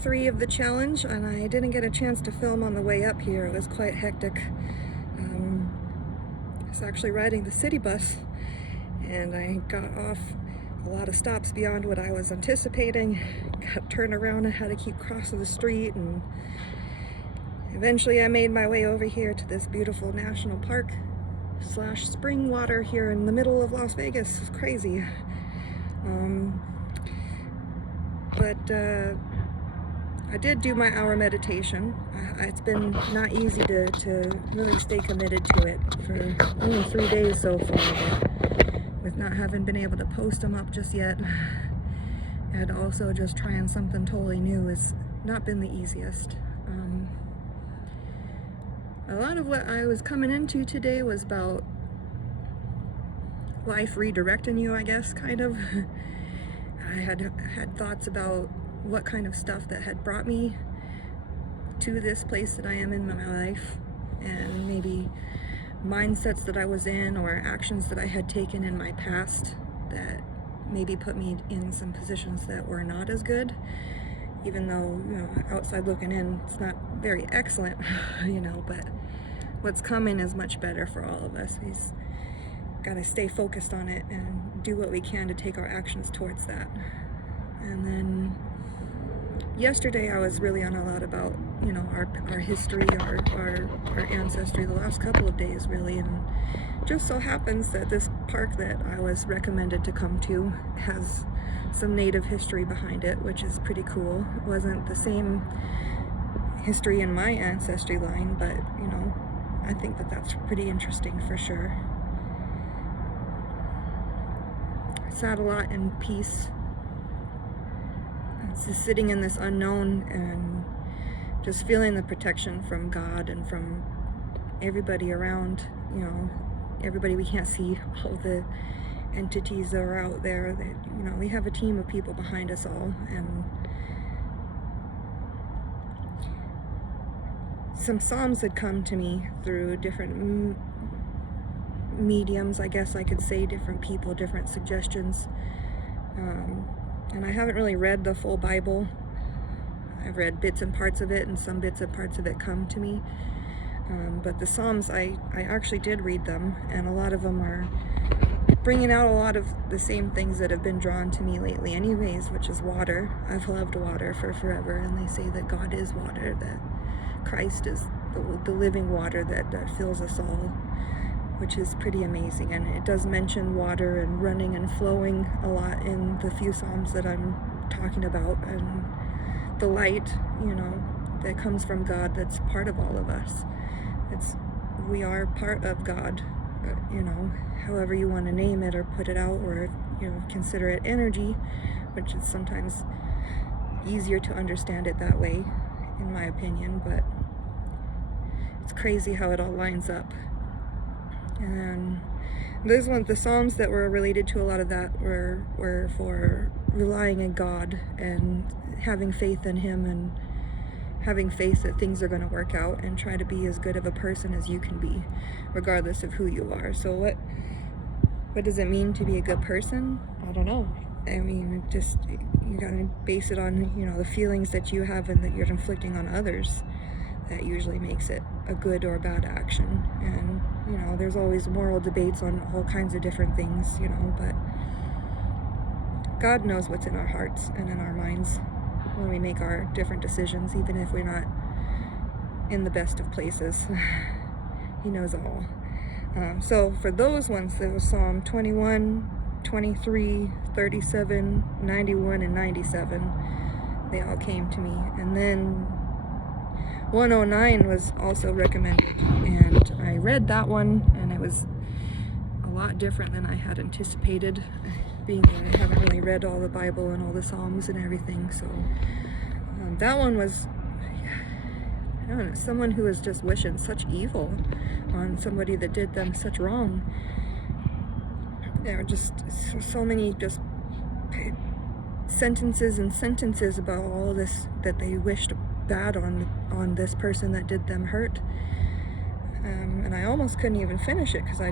3 of the challenge, and I didn't get a chance to film on the way up here. It was quite hectic. I was actually riding the city bus, and I got off a lot of stops beyond what I was anticipating. Got turned around and had to keep crossing the street, and eventually I made my way over here to this beautiful national park / spring water here in the middle of Las Vegas. It's crazy. I did do my hour meditation. It's been not easy to really stay committed to it for only 3 days so far, but with not having been able to post them up just yet, and also just trying something totally new has not been the easiest. A lot of what I was coming into today was about life redirecting you, I guess, kind of. I had thoughts about what kind of stuff that had brought me to this place that I am in my life, and maybe mindsets that I was in or actions that I had taken in my past that maybe put me in some positions that were not as good, even though, you know, outside looking in, it's not very excellent, you know, but what's coming is much better for all of us. We've got to stay focused on it and do what we can to take our actions towards that. And then yesterday I was really on a lot about, you know, our history, our ancestry, the last couple of days really, and just so happens that this park that I was recommended to come to has some native history behind it, which is pretty cool. It wasn't the same history in my ancestry line, but, you know, I think that that's pretty interesting for sure. I sat a lot in peace. It's just sitting in this unknown and just feeling the protection from God and from everybody around, you know, everybody we can't see, all the entities that are out there. That, you know, we have a team of people behind us all, and some psalms had come to me through different mediums, I guess I could say, different people, different suggestions. And I haven't really read the full Bible. I've read bits and parts of it, and some bits and parts of it come to me. But the Psalms, I actually did read them, and a lot of them are bringing out a lot of the same things that have been drawn to me lately anyways, which is water. I've loved water for forever, and they say that God is water, that Christ is the living water that fills us all, which is pretty amazing. And it does mention water and running and flowing a lot in the few Psalms that I'm talking about, and the light, you know, that comes from God that's part of all of us. We are part of God, you know, however you want to name it or put it out, or, you know, consider it energy, which is sometimes easier to understand it that way, in my opinion, but it's crazy how it all lines up. And the Psalms that were related to a lot of that were for relying on God and having faith in Him, and having faith that things are going to work out, and try to be as good of a person as you can be, regardless of who you are. So what does it mean to be a good person? I don't know. I mean, just, you gotta base it on, you know, the feelings that you have and that you're inflicting on others. That usually makes it a good or a bad action. And, you know, there's always moral debates on all kinds of different things, you know, but God knows what's in our hearts and in our minds when we make our different decisions, even if we're not in the best of places. He knows all. So for those ones, there was Psalm 21, 23, 37, 91, and 97. They all came to me. And then 109 was also recommended, and I read that one, and it was a lot different than I had anticipated, being that I haven't really read all the Bible and all the Psalms and everything. So that one was, I don't know, someone who was just wishing such evil on somebody that did them such wrong. There were just so many just sentences and sentences about all this that they wished bad on this person that did them hurt. And I almost couldn't even finish it because I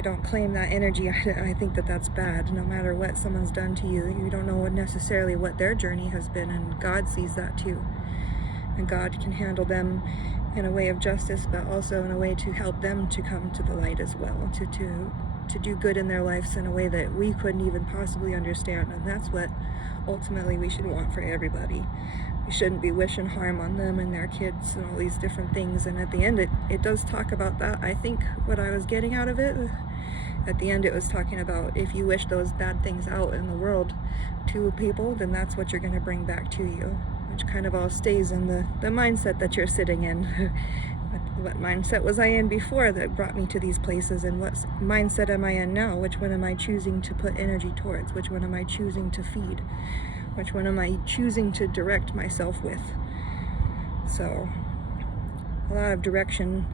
don't claim that energy. I think that that's bad. No matter what someone's done to you, you don't know necessarily what their journey has been, and God sees that too. And God can handle them in a way of justice, but also in a way to help them to come to the light as well, to do good in their lives in a way that we couldn't even possibly understand. And that's what ultimately we should want for everybody. We shouldn't be wishing harm on them and their kids and all these different things. And at the end, it does talk about that. I think what I was getting out of it, at the end it was talking about if you wish those bad things out in the world to people, then that's what you're going to bring back to you, which kind of all stays in the mindset that you're sitting in. What mindset was I in before that brought me to these places, and what mindset am I in now? Which one am I choosing to put energy towards? Which one am I choosing to feed? Which one am I choosing to direct myself with? So a lot of direction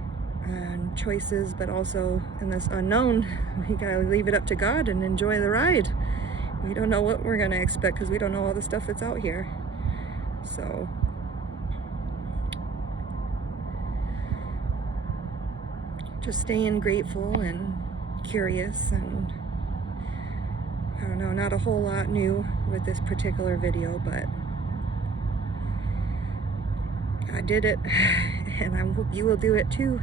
and choices, but also in this unknown, we gotta leave it up to God and enjoy the ride. We don't know what we're gonna expect because we don't know all the stuff that's out here. So just staying grateful and curious, and I don't know, not a whole lot new with this particular video, but I did it, and I hope you will do it too.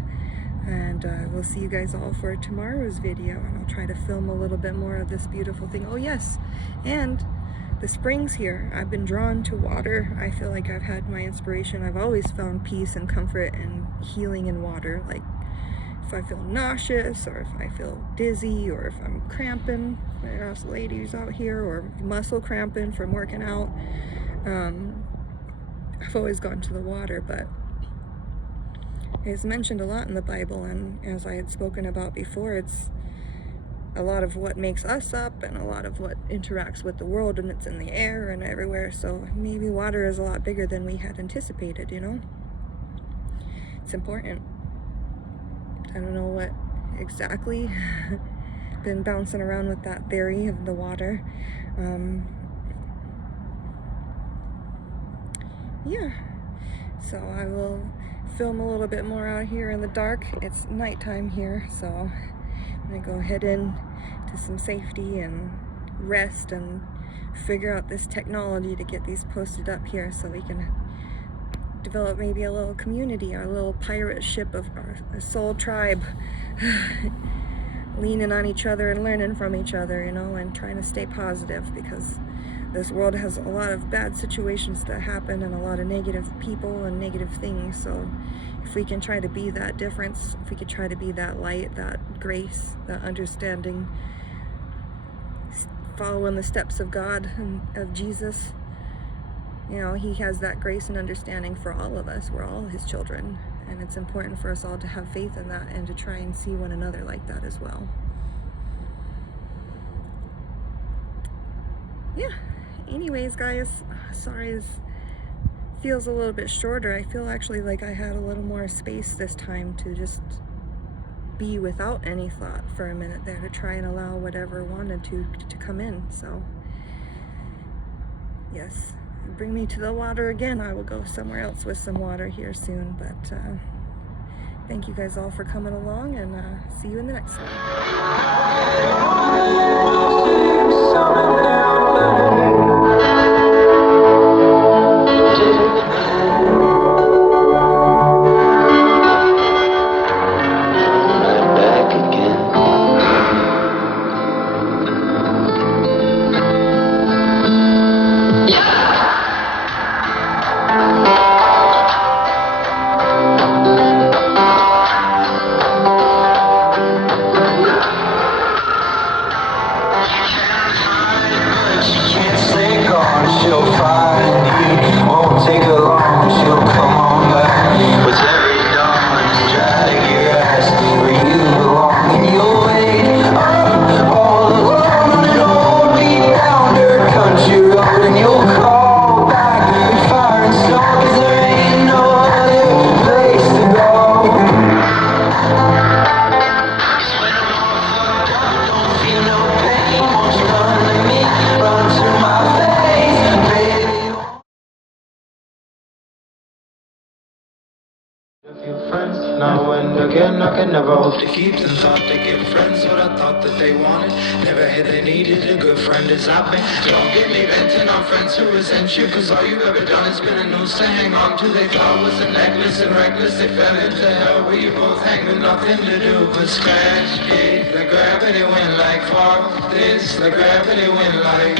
And we'll see you guys all for tomorrow's video, and I'll try to film a little bit more of this beautiful thing. Oh yes, and the springs here. I've been drawn to water. I feel like I've had my inspiration. I've always found peace and comfort and healing in water. Like if I feel nauseous, or if I feel dizzy, or if I'm cramping, there's ladies out here, or muscle cramping from working out, I've always gone to the water. But it's mentioned a lot in the Bible, and as I had spoken about before, it's a lot of what makes us up and a lot of what interacts with the world, and it's in the air and everywhere. So maybe water is a lot bigger than we had anticipated, you know? It's important. I don't know what exactly. Been bouncing around with that theory of the water. Yeah, so I will film a little bit more out here in the dark. It's nighttime here, so I'm gonna go head in to some safety and rest and figure out this technology to get these posted up here so we can develop maybe a little community, our little pirate ship of our soul tribe, leaning on each other and learning from each other, you know, and trying to stay positive, because this world has a lot of bad situations that happen and a lot of negative people and negative things. So if we can try to be that difference, if we could try to be that light, that grace, that understanding, following the steps of God and of Jesus, you know, he has that grace and understanding for all of us. We're all his children, and it's important for us all to have faith in that and to try and see one another like that as well. Yeah, anyways guys, sorry this feels a little bit shorter. I feel actually like I had a little more space this time to just be without any thought for a minute there, to try and allow whatever wanted to come in. So yes, bring me to the water again. I will go somewhere else with some water here soon, but thank you guys all for coming along, and see you in the next one. You cannot hope to keep them, thought to give friends what I thought that they wanted. Never had they needed a good friend as I've been. Don't get me venting on friends who resent you, cause all you've ever done has been a noose to hang on to. They thought was a necklace and reckless, they fell into hell where you both hang with nothing to do but scratch. Kick, the gravity went like fall. This, the gravity went like.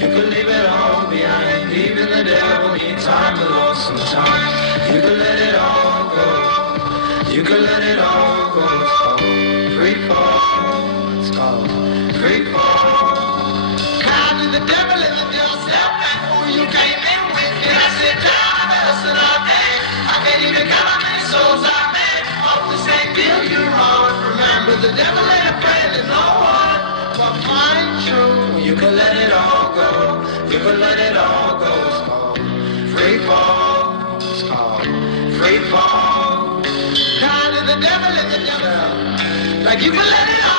You could leave it all behind. Even the devil needs time alone sometimes. You could let it all go. You could let it all go. It's called free fall. It's called free fall. Kind to the devil and the devil step back who you came in with. Can I sit down and listen all day? I can't even count how many souls I met off the same deal you wrong. Remember, the devil ain't afraid of no one but find true. You could let it all go. You could let it all go. It's called free fall. It's called free fall. Kind of the devil and the devil. Like you could let it all